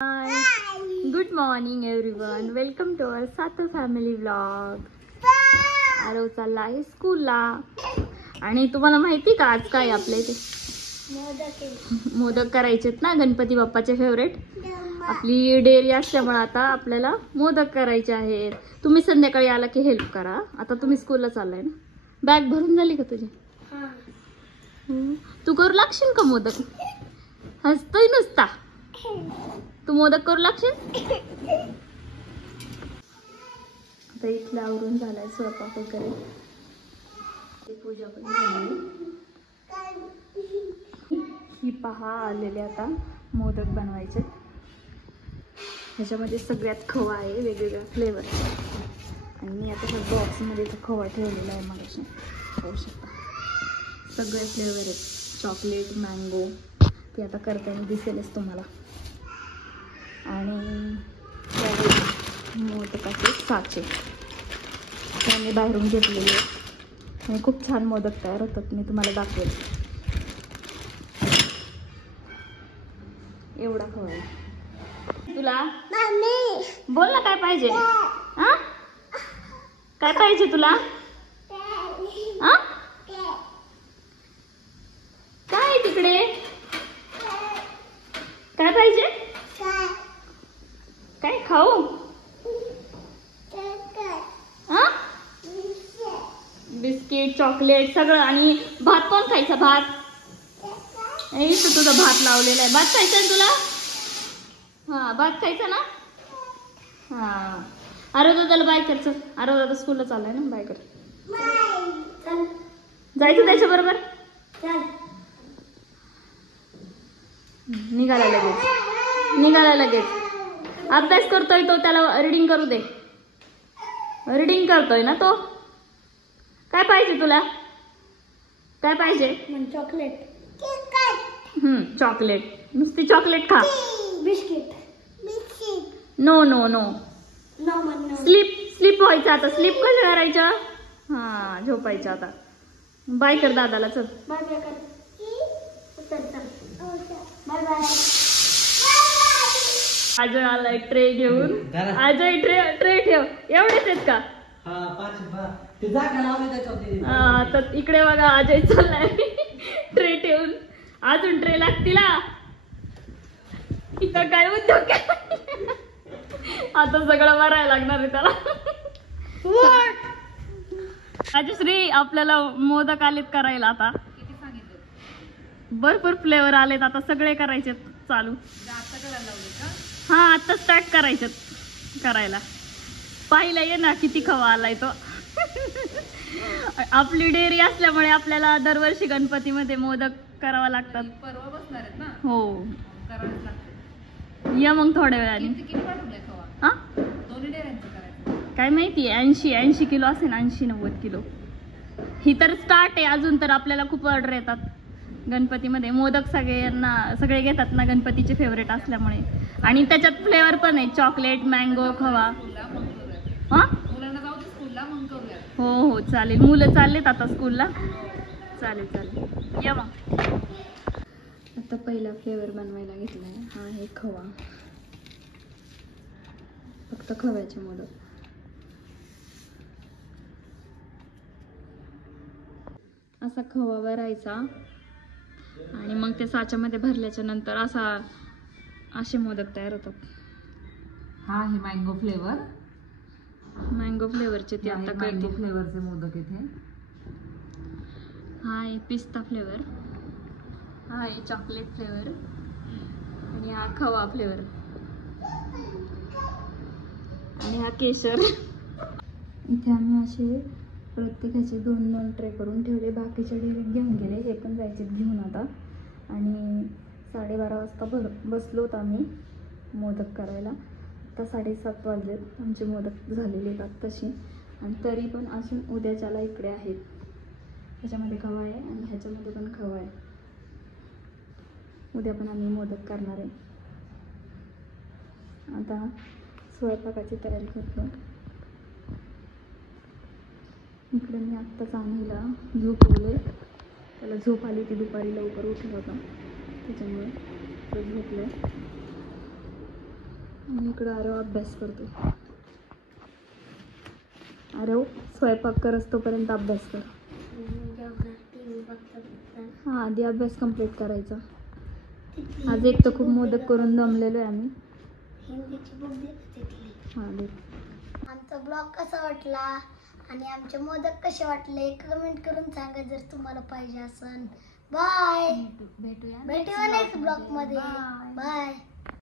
Hi. Good morning everyone. Welcome to our Sato family vlog. Aarav चालला आहे स्कूलला आणि तुम्हाला माहिती का आज काय आपल्या इथे मोदक करायचेत ना, गणपती बाप्पाचे फेवरेट. आपली डेअरी असल्यामुळे आता आपल्याला मोदक करायचे आहेत. तुम्ही संध्याकाळी आला की हेल्प करा. आता तुम्ही स्कूलला चाललाय ना, बॅग भरून झाली का तुझी? तू करू लागशील का मोदक? हसतोय नुसता. तू मोदक करू लागशील? आता इथलं आवरून झालाय स्वयंपाक वगैरे, पूजा पण झाली. ही पहा आलेले आता मोदक बनवायचे. ह्याच्यामध्ये सगळ्यात खवा आहे, वेगवेगळ्या फ्लेवर. आणि मी आता ह्या बॉक्समध्ये खवा ठेवलेला आहे. मला पाहू शकता सगळे फ्लेवर आहेत. चॉकलेट, मँगो, ते आता करताना दिसेलच तुम्हाला. आणि मोदकाचे साचे त्याने बाहेरून घेतलेले आहेत आणि खूप छान मोदक तयार होतात. मी तुम्हाला दाखवेल. एवढा खवा आहे. तुला बोल ना, काय पाहिजे? हा, काय पाहिजे तुला? हा, काय तिकडे काय पाहिजे? काय खाऊ? बिस्किट, चॉकलेट सगळं. आणि भात कोण खायचा? भात इथं तुझा भात लावलेला आहे. भात खायचा तुला? हा, भात खायचा ना. हा, आरव दादाला बाय कर. चल, आरव दादा स्कूलला चाललाय ना, बाय कर. जायचं त्याच्या बरोबर? निघाला लगेच. अभ्यास करतोय तो, त्याला रीडिंग करू दे. रीडिंग करतोय ना तो. काय पाहिजे तुला? काय पाहिजे? चॉकलेट. चॉकलेट, नुसती चॉकलेट खा. Biscuit. No no no. Sleep व्हायचं आता. स्लीप कसं करायचं? हा, झोपायचं आता. बाय कर दादाला. चल बाय कर. Bye bye. अजय आलाय ट्रे घेऊन. अजय ट्रे ठेव. एवढेच आहेत का? तर इकडे बघा, अजय चाललाय ट्रे ठेवून. अजून ट्रे लागतील. इथं काय उद्योग? आता सगळं भरायला लागणार आहे त्याला. राजश्री, आपल्याला मोदक आलेत करायला. आता भरपूर फ्लेवर आलेत. आता सगळे करायचे चालू. हा, आता स्टार्ट करायचे करायला. पाहिलं ये ना किती खवा आलाय तो. आपली डेअरी असल्यामुळे आपल्याला दरवर्षी गणपतीमध्ये मोदक करावा लागतात. परवा बसणार आहेत ना. हो, या मग थोड्या वेळाने. हा, काय माहिती, 80 किलो असेल. 80-90 किलो. ही तर स्टार्ट आहे. अजून तर आपल्याला खूप ऑर्डर येतात गणपतीमध्ये. मोदक सगळे घेतात ना, गणपतीचे फेवरेट असल्यामुळे. आणि त्याच्यात फ्लेवर पण आहे, चॉकलेट, मँगो, खवा. हा, हो हो चालेल. मुलं चाललेत आता स्कूलला. चालेल या मग. आता पहिला फ्लेवर बनवायला घेतलाय. हा आहे खवा. फक्त खव्याचे मोदक. असा खवा भरायचा आणि मग ते साच्यामध्ये भरल्याच्या नंतर असे मोदक तयार होतात. हा आहे मँगो फ्लेवरचे ते आता करते. फ्लेवरचे मोदक इथे. हा आहे पिस्ता फ्लेवर. हा आहे चॉकलेट फ्लेवर. आणि हा खवा फ्लेवर. आणि हा केशर. इथे आम्ही असे प्रत्येकाचे 2-2 ट्रे करून ठेवले. बाकीचे डेअरीत घेऊन गेले. हे पण जायचे घेऊन आता. आणि 12:30 वाजता बसलोत आम्ही मोदक करायला. आता 7:30 वाजलेत. आमचे मोदक झालेले आहेत तशी. आणि तरी पण अजून उद्याच्याला इकडे आहेत. ह्याच्यामध्ये खवा आहे आणि ह्याच्यामध्ये पण खवा आहे. उद्या पण आम्ही मोदक करणार आहे. आता स्वयंपाकाची तयारी करतो. इकडे मी आत्ताच आणीला झोपवले. त्याला झोप आली ती, दुपारी लवकर उठला होता त्याच्यामुळे तो झोपले. आणि इकडं आरव अभ्यास करतो. आरव स्वयंपाक करस तोपर्यंत अभ्यास कर. हां आधी अभ्यास कंप्लीट करायचा. आज एक तर खूप मोदक करून दमलेलो आहे आम्ही. हां दे. आमचा ब्लॉग कसा वाटला आणि आमचे मोदक कसे वाटले कमेंट करून सांगा जर तुम्हाला पाहिजे असेल. बाय. भेटूया भेटूया नेक्स्ट ब्लॉग मध्ये. बाय.